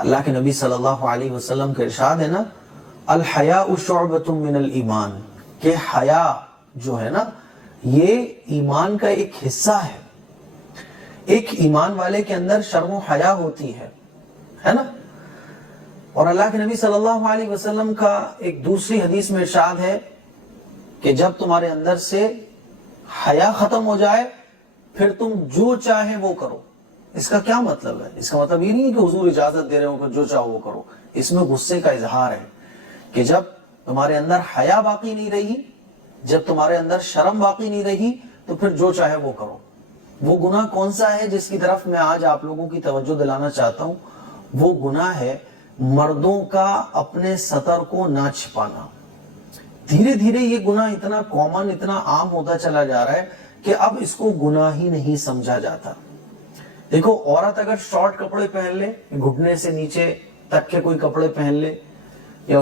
اللہ کے نبی صلی اللہ علیہ وسلم کا ارشاد ہے نا، الحیاء شعبۃ من الایمان، کہ حیا جو ہے نا یہ ایمان کا ایک حصہ ہے. ایک ایمان والے کے اندر شرم و حیا ہوتی ہے نا. اور اللہ کے نبی صلی اللہ علیہ وسلم کا ایک دوسری حدیث میں ارشاد ہے کہ جب تمہارے اندر سے حیا ختم ہو جائے پھر تم جو چاہے وہ کرو. اس کا کیا مطلب ہے؟ اس کا مطلب یہ نہیں ہے کہ حضور اجازت دے رہے ہو کہ جو چاہو وہ کرو. اس میں غصے کا اظہار ہے کہ جب تمہارے اندر حیا باقی نہیں رہی، جب تمہارے اندر شرم باقی نہیں رہی تو پھر جو چاہے وہ کرو. وہ گناہ کون سا ہے جس کی طرف میں آج آپ لوگوں کی توجہ دلانا چاہتا ہوں؟ وہ گناہ ہے مردوں کا اپنے سطر کو نہ چھپانا. دھیرے دھیرے یہ گناہ اتنا کامن، اتنا عام ہوتا چلا جا رہا ہے کہ اب اس کو گناہ ہی نہیں سمجھا جاتا. دیکھو، عورت اگر شارٹ کپڑے پہن لے، گھٹنے سے نیچے تک کے کوئی کپڑے پہن لے، یا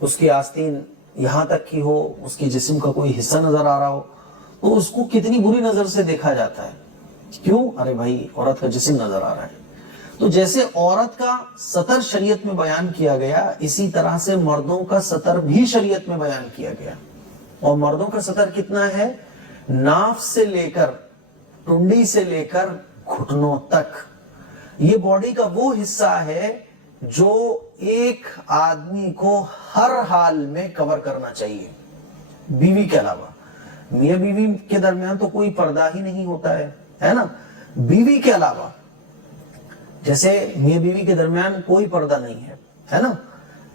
اس کی آستین یہاں تک کی ہو، اس کی جسم کا کوئی حصہ نظر آ رہا ہو، تو اس کو کتنی بری نظر سے دیکھا جاتا ہے. کیوں؟ ارے بھائی عورت کا جسم نظر آ رہا ہے. تو جیسے عورت کا سطر شریعت میں بیان کیا گیا، اسی طرح سے مردوں کا سطر بھی شریعت میں بیان کیا گیا. اور مردوں کا سطر کتنا ہے؟ ناف سے لے کر، ٹنڈی سے لے کر گھٹنوں تک. یہ باڈی کا وہ حصہ ہے جو ایک آدمی کو ہر حال میں کور کرنا چاہیے، بیوی کے علاوہ. میاں بیوی کے درمیان تو کوئی پردہ ہی نہیں ہوتا ہے نا. بیوی کے علاوہ، جیسے میاں بیوی کے درمیان کوئی پردہ نہیں ہے نا،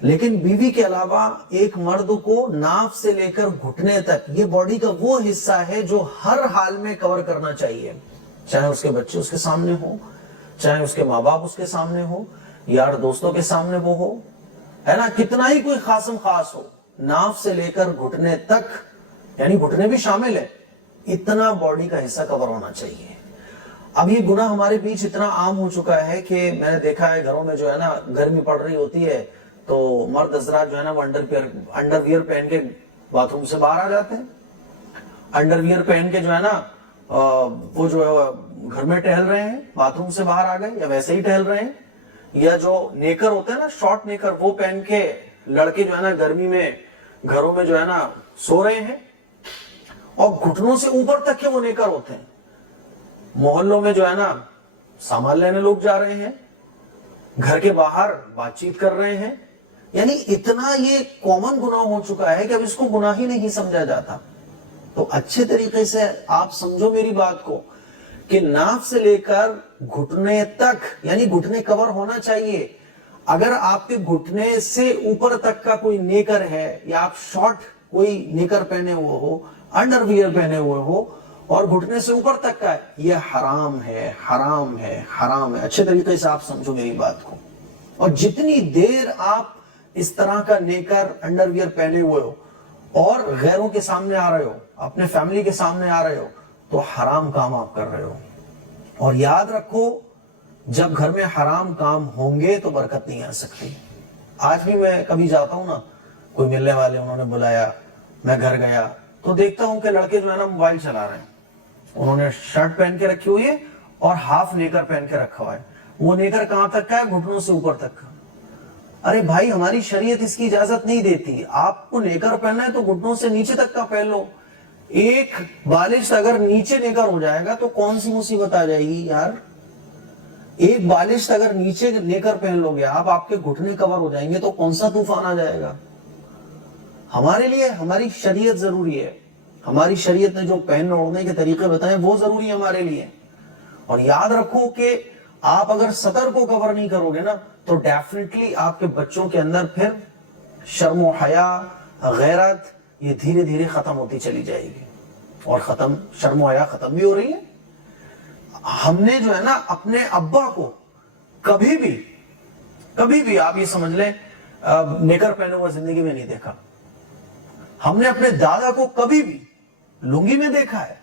لیکن بیوی کے علاوہ ایک مرد کو ناف سے لے کر گھٹنے تک یہ باڈی کا وہ حصہ ہے جو ہر حال میں کور کرنا چاہیے. چاہے اس کے بچے اس کے سامنے ہو، چاہے اس کے ماں باپ اس کے سامنے ہو، یار دوستوں کے سامنے وہ ہو، ہے نا، کتنا ہی کوئی خاصم خاص ہو، ناف سے لے کر گھٹنے تک، یعنی گھٹنے بھی شامل ہے، اتنا باڈی کا حصہ کور ہونا چاہیے. اب یہ گناہ ہمارے بیچ اتنا عام ہو چکا ہے کہ میں نے دیکھا ہے گھروں میں جو ہے نا گرمی پڑ رہی ہوتی ہے تو مرد حضرات جو ہے نا وہ انڈر ویئر پہن کے باتھ روم سے باہر آ جاتے ہیں. انڈر ویئر پہن کے جو ہے نا وہ جو ہے گھر میں ٹہل رہے ہیں، باتھ روم سے باہر آ گئے یا ویسے ہی ٹہل رہے ہیں. یا جو نیکر ہوتے ہیں نا، شارٹ نیکر، وہ پہن کے لڑکے جو ہے نا گرمی میں گھروں میں جو ہے نا سو رہے ہیں، اور گھٹنوں سے اوپر تک کے وہ نیکر ہوتے ہیں. محلوں میں جو ہے نا سامان لینے لوگ جا رہے ہیں، گھر کے باہر بات چیت کر رہے ہیں. یعنی اتنا یہ کامن گناہ ہو چکا ہے کہ اب اس کو گناہ ہی نہیں سمجھا جاتا. تو اچھے طریقے سے آپ سمجھو میری بات کو کہ ناف سے لے کر گھٹنے تک، یعنی گھٹنے کور ہونا چاہیے. اگر آپ کے گھٹنے سے اوپر تک کا کوئی نیکر ہے، یا آپ شارٹ کوئی نیکر پہنے ہوئے ہو، انڈر ویئر پہنے ہوئے ہو، اور گھٹنے سے اوپر تک کا ہے، یہ حرام ہے، حرام ہے، حرام ہے. اچھے طریقے سے آپ سمجھو میری بات کو. اور جتنی دیر آپ اس طرح کا نیکر، انڈر ویئر پہنے ہوئے ہو اور غیروں کے سامنے آ رہے ہو، اپنے فیملی کے سامنے آ رہے ہو، تو حرام کام آپ کر رہے ہو. اور یاد رکھو، جب گھر میں حرام کام ہوں گے تو برکت نہیں آ سکتی. آج بھی میں کبھی جاتا ہوں نا، کوئی ملنے والے انہوں نے بلایا، میں گھر گیا تو دیکھتا ہوں کہ لڑکے جو ہے نا موبائل چلا رہے ہیں. انہوں نے شرٹ پہن کے رکھی ہوئی ہے اور ہاف نیکر پہن کے رکھا ہوا ہے. وہ نیکر کہاں تک کا ہے؟ گھٹنوں سے اوپر تک کا. ارے بھائی، ہماری شریعت اس کی اجازت نہیں دیتی. آپ کو نیکر پہننا ہے تو گھٹنوں سے نیچے تک کا پہن لو. ایک بالش اگر نیچے نیکر ہو جائے گا تو کون سی مصیبت آ جائے گی یار. ایک بالش اگر نیچے نیکر پہن لو گے آپ کے گھٹنے کور ہو جائیں گے تو کون سا طوفان آ جائے گا. ہمارے لیے ہماری شریعت ضروری ہے. ہماری شریعت نے جو پہننے اوڑھنے کے طریقے بتائے وہ ضروری ہے ہمارے لیے. اور یاد رکھو کہ آپ اگر سطر کو کور نہیں کرو گے نا تو ڈیفینیٹلی آپ کے بچوں کے اندر پھر شرم و حیا، غیرت، یہ دھیرے دھیرے ختم ہوتی چلی جائے گی. اور شرم و حیا ختم بھی ہو رہی ہے. ہم نے جو ہے نا اپنے ابا کو کبھی بھی آپ یہ سمجھ لیں نیکر پہنے ہوا زندگی میں نہیں دیکھا. ہم نے اپنے دادا کو کبھی بھی لنگی میں دیکھا ہے،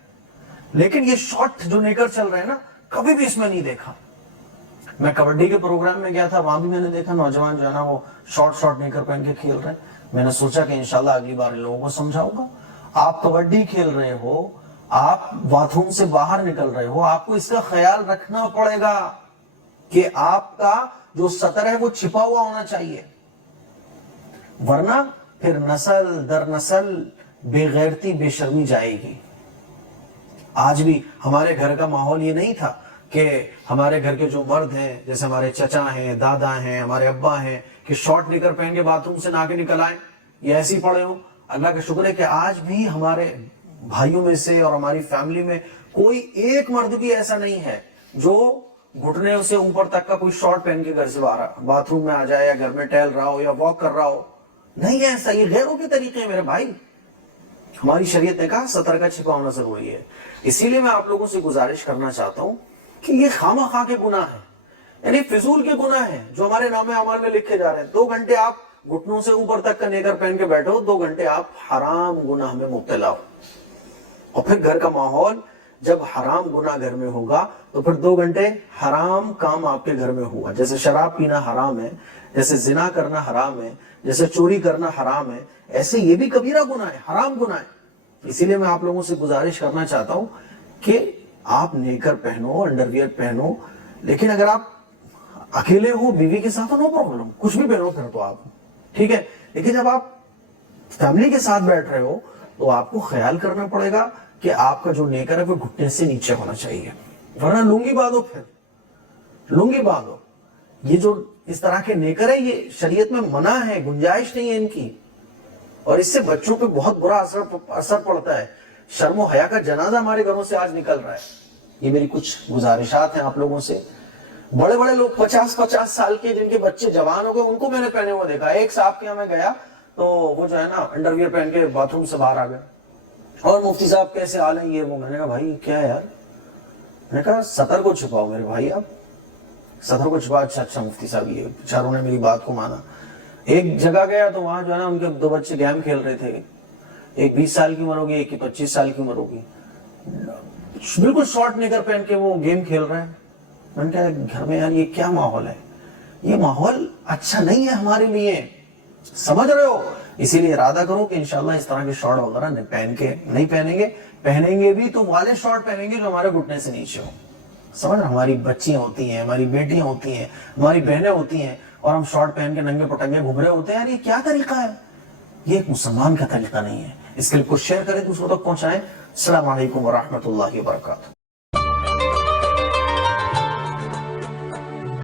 لیکن یہ شارٹ جو نیکر چل رہے ہیں نا کبھی بھی اس میں نہیں دیکھا. میں کبڈی کے پروگرام میں گیا تھا، وہاں بھی میں نے دیکھا نوجوان جو ہے نا وہ شارٹ نیکر پہن کے کھیل رہے ہیں. میں نے سوچا کہ انشاءاللہ اگلی بار ان لوگوں کو سمجھاؤں گا. آپ کبڈی کھیل رہے ہو، آپ باتھ روم سے باہر نکل رہے ہو، آپ کو اس کا خیال رکھنا پڑے گا کہ آپ کا جو سطر ہے وہ چھپا ہوا ہونا چاہیے، ورنہ پھر نسل در نسل بے غیرتی بے شرمی جائے گی۔ آج بھی ہمارے گھر کا ماحول یہ نہیں تھا کہ ہمارے گھر کے جو مرد ہیں، جیسے ہمارے چچا ہیں، دادا ہیں، ہمارے ابا ہیں، کہ شارٹ نکر پہن کے باتھ روم سے نہ کے نکل آئیں یا ایسے ہی پڑے ہوں۔ اللہ کا شکر ہے کہ آج بھی ہمارے بھائیوں میں سے اور ہماری فیملی میں کوئی ایک مرد بھی ایسا نہیں ہے جو گھٹنے سے اوپر تک کا کوئی شارٹ پہن کے گھر سے باہر باتھ روم میں آ جائے یا گھر میں ٹہل رہا ہو یا واک کر رہا ہو۔ نہیں ہے ایسا، یہ غیروں کے طریقے ہیں میرے بھائی۔ ہماری شریعت نے کہا سطر کا چھپا ہونا ضروری ہے۔ اسی لیے میں آپ لوگوں سے گزارش کرنا چاہتا ہوں کہ یہ خواہ کے گناہ ہیں، یعنی فضول کے گناہ ہیں جو ہمارے نام اعمال میں لکھے جا رہے ہیں۔ 2 گھنٹے آپ گھٹنوں سے اوپر تک کا نیکر پہن کے بیٹھے ہو، 2 گھنٹے آپ حرام گناہ میں مبتلا ہو، اور پھر گھر کا ماحول جب حرام گناہ گھر میں ہوگا تو پھر 2 گھنٹے حرام کام آپ کے گھر میں ہوا۔ جیسے شراب پینا حرام ہے، جیسے زنا کرنا حرام ہے، جیسے چوری کرنا حرام ہے، ایسے یہ بھی کبیرہ گناہ ہے، حرام گناہ ہے۔ اسی لیے میں آپ لوگوں سے گزارش کرنا چاہتا ہوں کہ آپ نیکر پہنو، انڈر ویئر پہنو، لیکن اگر آپ اکیلے ہو بیوی کے ساتھ تو نو پرابلم، کچھ بھی پہنو پھر تو آپ، ٹھیک ہے۔ لیکن جب آپ فیملی کے ساتھ بیٹھ رہے ہو تو آپ کو خیال کرنا پڑے گا کہ آپ کا جو نیکر ہے وہ گھٹنے سے نیچے ہونا چاہیے، ورنہ لنگی باندھو، پھر لنگی باندھو۔ یہ جو اس طرح کے نیکر ہے یہ شریعت میں منع ہے، گنجائش نہیں ہے ان کی، اور اس سے بچوں پہ بہت برا اثر پڑتا ہے۔ شرم و حیا کا جنازہ ہمارے گھروں سے آج نکل رہا ہے۔ یہ میری کچھ گزارشات ہیں آپ لوگوں سے۔ بڑے بڑے لوگ 50 سال کے جن کے بچے جوان ہو گئے ان کو میں نے پہنے ہوئے دیکھا۔ ایک صاحب کے یہاں میں گیا تو وہ جو ہے نا انڈر ویئر پہن کے باتھ روم سے باہر آ گئے، اور مفتی صاحب کیسے حال ہیں یہ وہ۔ میں نے کہا بھائی کیا ہے یار؟ میں نے کہا سطر کو چھپاؤ میرے بھائی، آپ سطر کو چھپاؤ۔ اچھا مفتی صاحب، یہ بیچاروں نے میری بات کو مانا۔ ایک جگہ گیا تو وہاں جو ہے نا ان کے 2 بچے گیم کھیل رہے تھے، ایک 20 سال کی عمر ہوگی، ایک کی 25 سال کی عمر ہوگی، بالکل شارٹ نیکر پہن کے وہ گیم کھیل رہے ہیں۔ میں نے کہا گھر میں یار یہ کیا ماحول ہے؟ یہ ماحول اچھا نہیں ہے ہمارے لیے، سمجھ رہے ہو؟ اسی لیے ارادہ کرو کہ انشاءاللہ اس طرح کے شارٹ وغیرہ نہیں پہنیں گے، پہنیں گے بھی تو والے شارٹ پہنیں گے جو ہمارے گھٹنے سے نیچے ہو۔ سمجھ رہے؟ ہماری بچیاں ہوتی ہیں، ہماری بیٹیاں ہوتی ہیں، ہماری بہنیں ہوتی ہیں، اور ہم شارٹ پہن کے ننگے پٹنگے گھوم رہے ہوتے ہیں۔ یار یہ کیا طریقہ ہے؟ یہ ایک مسلمان کا طریقہ نہیں ہے۔ اس کلپ کو شیئر کریں، دوسروں تک پہنچائیں۔ السلام علیکم ورحمۃ اللہ وبرکاتہ۔